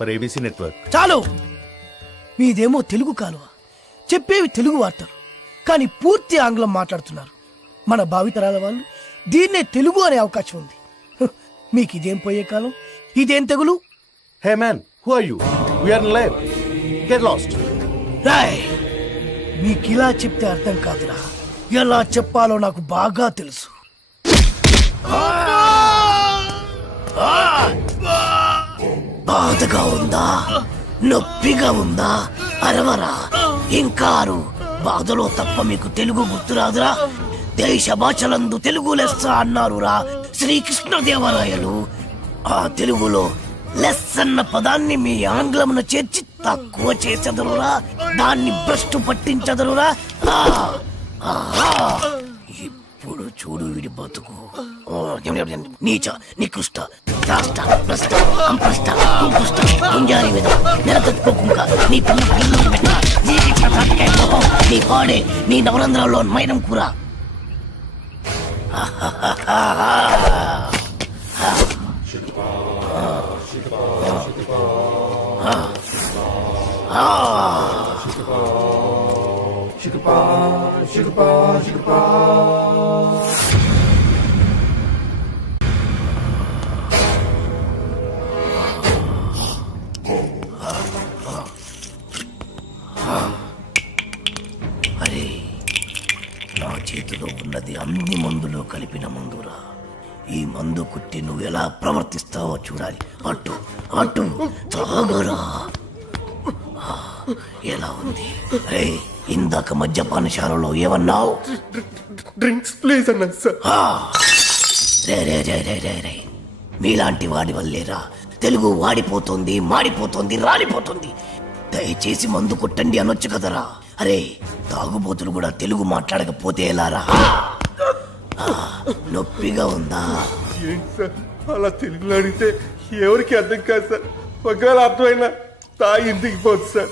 For ABC network. చాలు, మీదేమో తెలుగు కాలువ, చెప్పేవి తెలుగు వార్తలు, కానీ పూర్తి ఆంగ్లం మాట్లాడుతున్నారు. మన భావితరాల వాళ్ళు దీన్నే తెలుగు అనే అవకాశం ఉంది. మీకు ఇదేం పోయే కాలం, ఇదేం తెగులు? Hey man, who are you? We are in live. Get lost. రాయ్, మీకిలా చెప్తే అర్థం కాదురా, ఎలా చెప్పాలో నాకు బాగా తెలుసు. బాధగా ఉందా, నొప్పిగా ఉందా? అరవరా, ఇంకారు. బాధలో తప్ప మీకు తెలుగు గుర్తురాదురా? దేశ భాషలందు తెలుగు లెస్స అన్నారురా శ్రీకృష్ణదేవరాయలు. ఆ తెలుగులో లెస్ అన్న పదాన్ని మీ ఆంగ్లమున చేర్చి తక్కువ చేసెదరురా, దాన్ని భ్రష్టు పట్టించదరురా. ఇప్పుడు చూడు వీడి బతుకు. నీచ, నికృష్ట, రాష్ట, భ్రష్ట, అంప్రష్ట, కుంపుష్ట, గుంజారి విధ, నెలకొక్కుక, నీ పిల్ల పిల్లలు పెట్ట, నీ పాడే, నీ నవరంధ్రాల్లో మైనం కూర. అరే, నా చేతిలో ఉన్నది అన్ని మందులో కలిపిన మందురా. ఈ మందు కుట్టి నువ్వు ఎలా ప్రవర్తిస్తావో చూడాలి. అటు అటు తాగరా. ఎలా ఉంది? ఇందాక మద్యపానశాలలో ఏమన్నావు? డ్రింక్స్ ప్లీజ్ అన్నాను సార్. రే రే రే రే రే రే, మీలాంటి వాడి వల్లేరా తెలుగు వాడిపోతుంది, మాడిపోతుంది, రాలిపోతుంది. దయచేసి మందు కొట్టండి అనొచ్చు కదరా. అరే, తాగుబోతులు కూడా తెలుగు మాట్లాడకపోతే ఎలారా? నొప్పిగా ఉందా? ఏంటి సార్ అలా తెలుగులో అడిగితే ఎవరికి అర్థం కాదు సార్. ఒకవేళ అర్థమైనా తాగి దిగిపోదు సార్.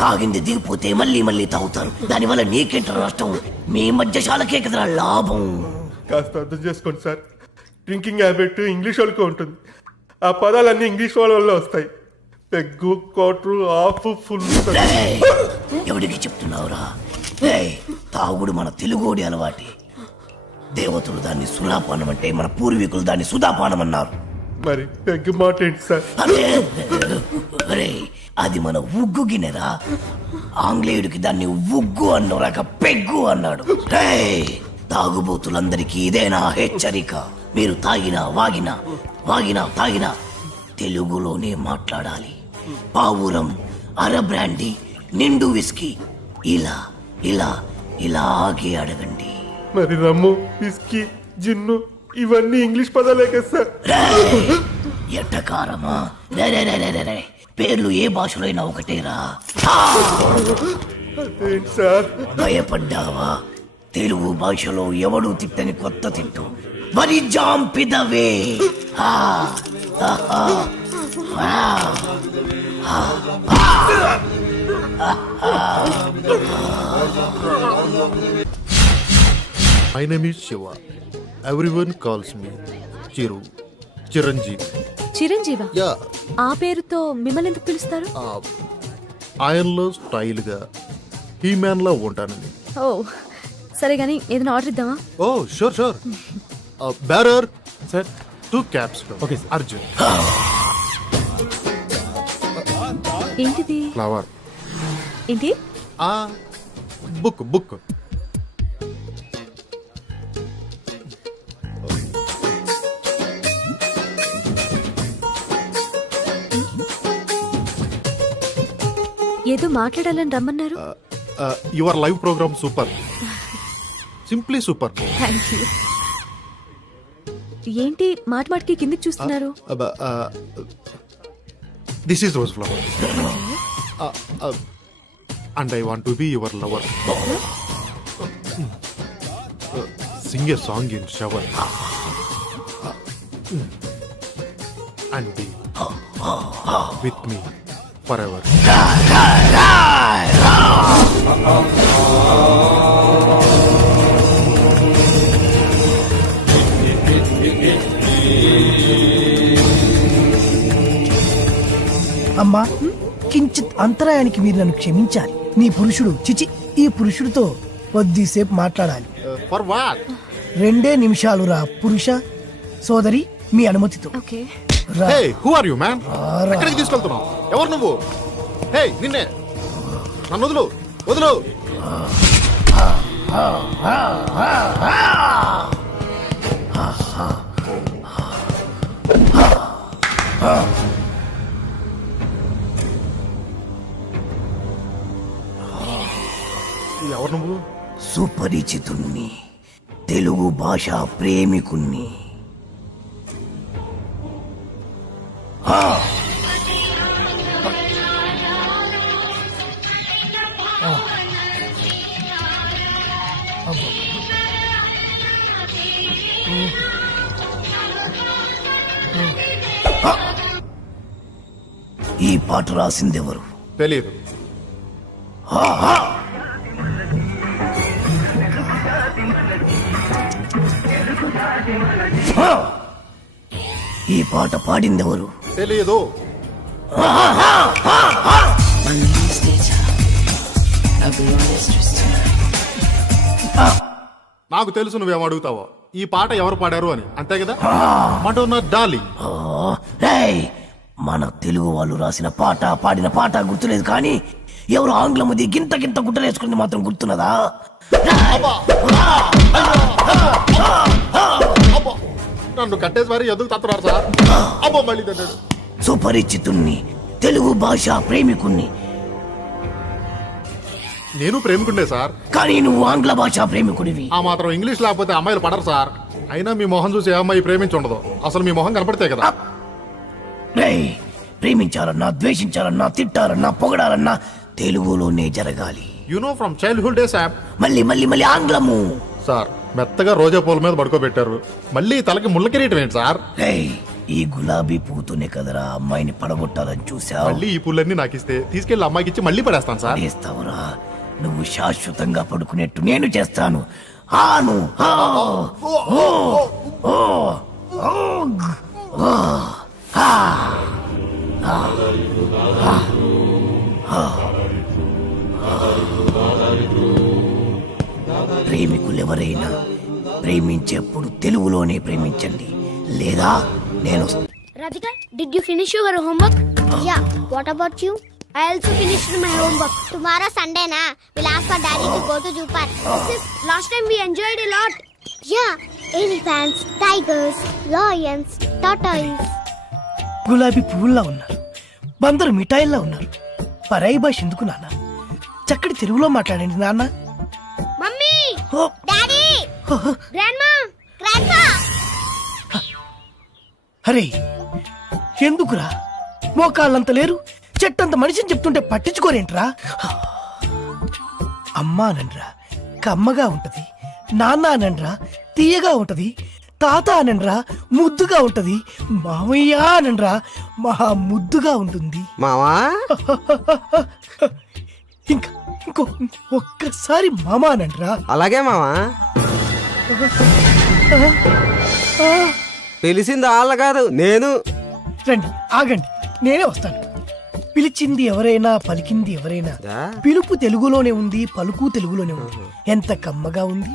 తాగింది దిగిపోతే మళ్ళీ మళ్ళీ తాగుతారు. దానివల్ల నీకేంట నష్టం? మీ మధ్యశాలకే కదరా లాభం. కాస్త అర్థం చేసుకోండి సార్. డ్రింకింగ్ హ్యాబిట్ ఇంగ్లీష్ వాళ్ళకి ఉంటుంది. ఆ పదాలన్నీ ఇంగ్లీష్ వాళ్ళ వల్ల వస్తాయి. Peg, quarter, half, full. ఎవడికి చెప్తున్నావురా? తాగుడు మన తెలుగోడి అలవాటి. దేవతలు దాన్ని సురాపానం అంటే, మన పూర్వీకులు దాన్ని సుధాపానం అన్నారు. మరి పెగ్గు మాట ఏంటి సార్? అరే, అది మన ఉగ్గు గిన్నెరా. ఆంగ్లేయుడికి దాన్ని ఉగ్గు అన్నరాక పెగ్గు అన్నాడు. తాగుబోతులందరికీ ఇదేనా హెచ్చరిక? మీరు తాగినా వాగినా, వాగినా తాగినా తెలుగులోనే మాట్లాడాలి. పావురం, అర బ్రాండీ, నిండు విస్కీ, ఇలా ఇలా ఇలాగే అడగండి. మరి రమ్ము, విస్కీ, జిన్ను ఇవన్నీ ఇంగ్లీష్ పదాలే కదా సార్. ఎట్టకారమా? పేర్లు ఏ భాషలో అయినా ఒకటేరా. అదేంటి సార్? భయపడ్డావా? తెలుగు భాషలో ఎవడు తిట్టని కొత్త తిట్టు వరి జాంపిదవే. My name is Shiva. Everyone calls me Chiru. Chiranjeevi. చిరంజీవా? యా. ఆ పేరుతో మిమ్మల్ని ఎందుకు పిలుస్తారు? ఆయనలో స్టైల్గా హీమ్యాన్లా ఉంటానని. ఓ సరే గానీ ఏదైనా ఆర్డర్ ఇద్దామా? Oh sure sure. Bearer sir, 2 cups. Okay Arjun. ఏంటిది? ఫ్లవర్. ఏంటి? Book book. ఏదో మాట్లాడాలని రమ్మన్నారు. Your live program super, simply super. Thank you. ఏంటి మాట మాటకి కిందికి చూస్తున్నారు? This is rose flower and I want to be your lover. Sing a song in shower and be with me forever. అమ్మా కించిత్ అంతరాయానికి మీరు నన్ను క్షమించాలి. నీ పురుషుడు చిచి ఈ పురుషుడితో కొద్దిసేపు మాట్లాడాలి. For what? 2 నిమిషాలు రా పురుష. సోదరి మీ అనుమతితో ఓకే. రా. Hey who are you man? ఎక్కడికి తీసుకెళ్తున్నావు? ఎవరు నువ్వు? హే నిన్నే, నన్ను వదులు వదులు. ఎవరు నువ్వు? సుపరిచితుణ్ణి, తెలుగు భాష ప్రేమికుణ్ణి. ఈ పాట రాసిందెవరు? తెలియదు. ఈ పాట పాడిందెవరు? తెలియదు. నాకు తెలుసు నువ్వేం అడుగుతావో. ఈ పాట ఎవరు పాడారు అని, అంతే కదా? Madonna darling. రేయ్, మన తెలుగు వాళ్ళు రాసిన పాట పాడిన పాట గుర్తులేదు కానీ ఎవరు ఆంగ్లముది గింత గింత గుట్టలేసుకుంది మాత్రం గుర్తున్నదా? అబ్బో, నన్ను కట్టేసి మరి ఎందుకు తత్తున్నారు సార్? అబ్బో మళ్ళీ తిన్నాడు. సుపరిచితుణ్ణి, తెలుగు భాష ప్రేమికుణ్ణి. నేను ప్రేమికుండే సార్, కానీ నువ్వు ఆంగ్ల భాష ప్రేమికుడివి. ఆ మాత్రం ఇంగ్లీష్ లేకపోతే అమ్మాయిలు పడరు సార్. అయినా మీ మొహం చూసి ఏ అమ్మాయి ప్రేమించి ఉండదు. అసలు మీ మొహం కనపడితే కదా. రేయ్, ప్రేమించాలన్నా ద్వేషించాలన్నా తిట్టాలన్నా పొగడాలన్నా తెలుగులోనే జరగాలి. You know from childhood days app. మళ్ళీ మళ్ళీ మళ్ళీ ఆంగ్లము. సార్ మెత్తగా రోజా పూల మీద పడుకోబెట్టారు, మళ్ళీ తలకి ముళ్ళ కిరీటం ఏంటి సార్? రేయ్, ఈ గులాబీ పూతోనే కదరా అమ్మాయిని పడగొట్టాలని చూసావు. మళ్ళీ ఈ పూలన్నీ నాకు ఇస్తే తీసుకెళ్లి అమ్మాయికి ఇచ్చి మళ్ళీ పడేస్తాను సార్. చేస్తావురా? నువ్వు శాశ్వతంగా పడుకునేట్టు నేను చేస్తాను. ఆను ఆ, ఓ, ఓ, ఓగ్, ఓ, ఆ, ఆ, ఆ, ఆ. ప్రేమికులెవరైనా ప్రేమించేప్పుడు తెలుగులోనే ప్రేమించండి, లేదా నేను Radhika, did you finish your homework? Yeah. What about you? I also finished my homework. Tomorrow Sunday na, we'll ask for daddy to go to zoo park. Sis, last time we enjoyed a lot. Yeah. Elephants, tigers, lions, tortoise. గులాబీ పువ్వుల్లా ఉన్నారు, బందరు మిఠాయిల్లా ఉన్నారు. పరాయి భాష ఎందుకు నాన్న? చక్కటి తెలుగులో మాట్లాడండి నాన్న. Mummy! ఓ, Daddy! ఓ, Grandma! Grandpa! అరే ఎందుకురా? మోకాళ్ళంత లేరు, చెట్టంత మనిషిని చెప్తుంటే పట్టించుకోరేంట్రా? అమ్మా అనండ్రా కమ్మగా ఉంటది, నాన్న అనండ్రా తీయగా ఉంటది, తాత అనండ్రా ముద్దుగా ఉంటది, మామయ్య అనండ్రా మహా ముద్దుగా ఉంటుంది. మావా ఇంకా ఇంకో ఒక్కసారి మామ అనండ్రా. అలాగే మావా. పిలిచింది వాళ్ళ కాదు, నేను. రండి ఆగండి, నేనే వస్తాను. పిలిచింది ఎవరైనా పలికింది ఎవరైనా, దా. పిలుపు తెలుగులోనే ఉంది, పలుకు తెలుగులోనే ఉంది. ఎంత కమ్మగా ఉంది.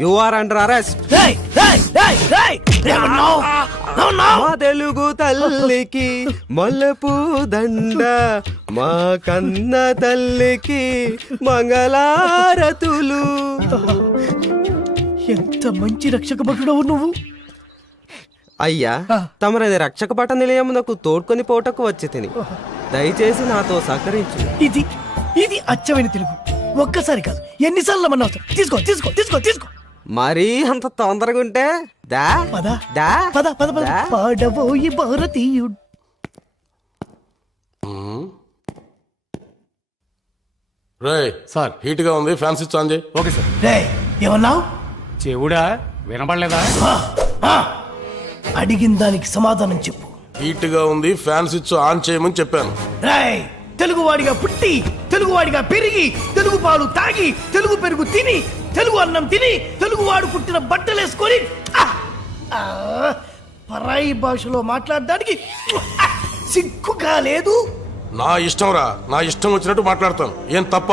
You are under arrest. రేయ్, రేయ్, రేయ్, రేయ్, ఏమన్నావ్? ఏమన్నావ్? మా తెలుగు తల్లికి మల్లెపూ దండ, మా కన్న తల్లికి మంగళారతులు. ఎంత మంచి రక్షక భటుడవు నువ్వు. అయ్యా, తమరది రక్షక పట నిలయమునకు తోడ్కొని పోటకు వచ్చి తిని దయచేసి నాతో సహకరించు. ఇది ఇది అచ్చమైన తెలుగు. ఒక్కసారి కాదు ఎన్నిసార్లు మన అవసరం. తీసుకో తీసుకో తీసుకో తీసుకో. మరీ అంత తొందరగా ఉంటే దా పద దా పద పద పద. దా. పాడబోయి భారతీయుడు. రే సార్, హీట్ గా ఉంది, ఫ్యాన్ స్విచ్ ఆన్ చేయి. Okay sir. రేయ్, ఏమన్నావ్? చెవుడా వినపడలేదా? అడిగిన దానికి సమాధానం చెప్పు. హీట్ గా ఉంది, ఫ్యాన్ స్విచ్ ఆన్ చేయమని చెప్పాను. రేయ్, తెలుగువాడిగా పుట్టి, తెలుగువాడిగా పెరిగి, తెలుగు పాలు తాగి, తెలుగు పెరుగు తిని, తెలుగు అన్నం తిని, తెలుగువాడు పుట్టిన బట్టలేసుకొని పరాయి భాషలో మాట్లాడడానికి సిగ్గుగా లేదు. నా ఇష్టం రా, నా ఇష్టం వచ్చినట్టు మాట్లాడతాను. ఏం తప్ప?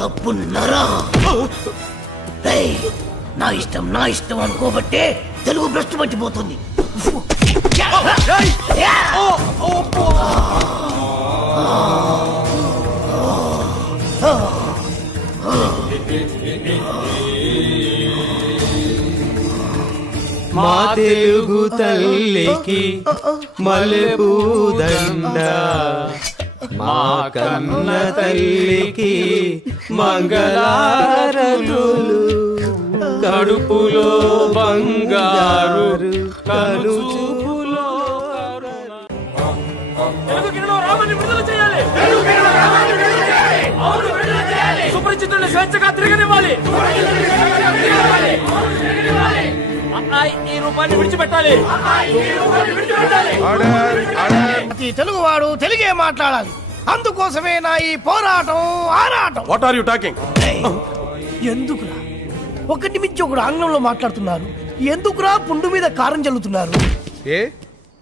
తప్పు నరా నా ఇష్టం అనుకోబట్టే తెలుగు భ్రష్టు పట్టిపోతుంది. మా తెలుగు తల్లికి మల్లెపూదండ, మా కన్న తల్లికి మంగళారతులు, కడుపులో బంగారు కనుచూపులో సుపరిచితుల్ని స్వేచ్ఛగా తిరగనివ్వాలి. ఈ రూపాన్ని విడిచిపెట్టాలి. ప్రతి తెలుగువాడు తెలుగే మాట్లాడాలి. అందుకోసమే నా ఈ పోరాటం ఆరాటం. What are you talking? ఎందుకురా ఒకటి మించి ఒకడు ఆంగ్లంలో మాట్లాడుతున్నారు? ఎందుకురా పుండు మీద కారం చల్లుతున్నారు? ఏ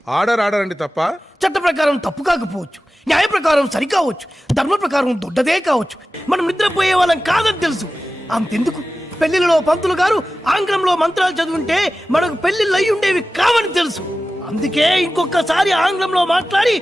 ఆర్డర్ అండి తప్ప? చట్ట ప్రకారం తప్పు కాకపోవచ్చు, న్యాయ ప్రకారం సరికావచ్చు, ధర్మ ప్రకారం దొడ్డదే కావచ్చు. మనం నిద్రపోయే వాళ్ళం కాదని తెలుసు. అంతెందుకు, పెళ్లిలో పంతులు గారు ఆంగ్లంలో మంత్రాలు చదువుంటే మనకు పెళ్లిళ్ళు అయి ఉండేవి కావని తెలుసు. అందుకే ఇంకొకసారి ఆంగ్లంలో మాట్లాడి